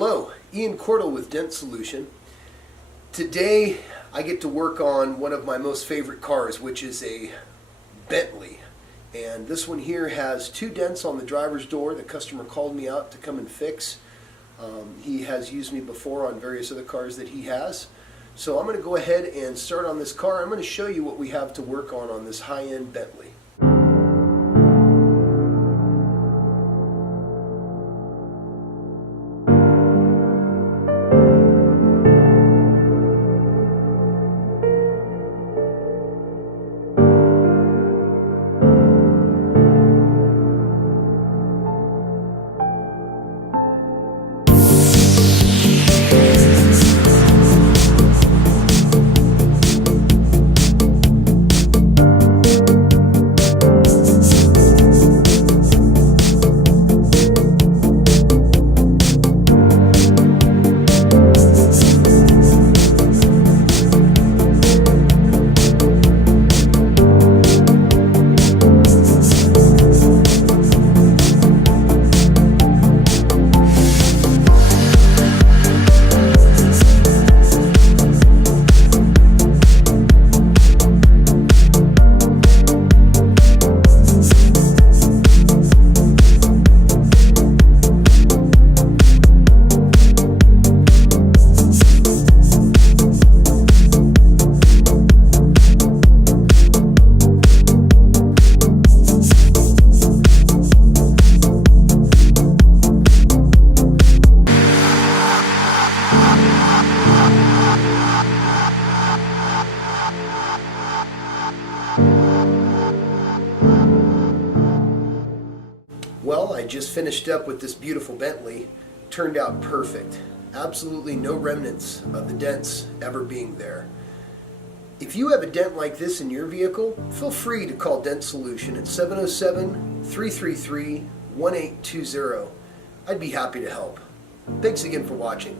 Hello, Ian Cordle with Dent Solution. Today I get to work on one of my most favorite cars, which is a Bentley. And this one here has two dents on the driver's door. The customer called me out to come and fix. He has used me before on various other cars that he has. So I'm going to go ahead and start on this car. I'm going to show you what we have to work on this high-end Bentley. Well, I just finished up with this beautiful Bentley. Turned out perfect. Absolutely no remnants of the dents ever being there. If you have a dent like this in your vehicle, feel free to call Dent Solution at 707-333-1820. I'd be happy to help. Thanks again for watching.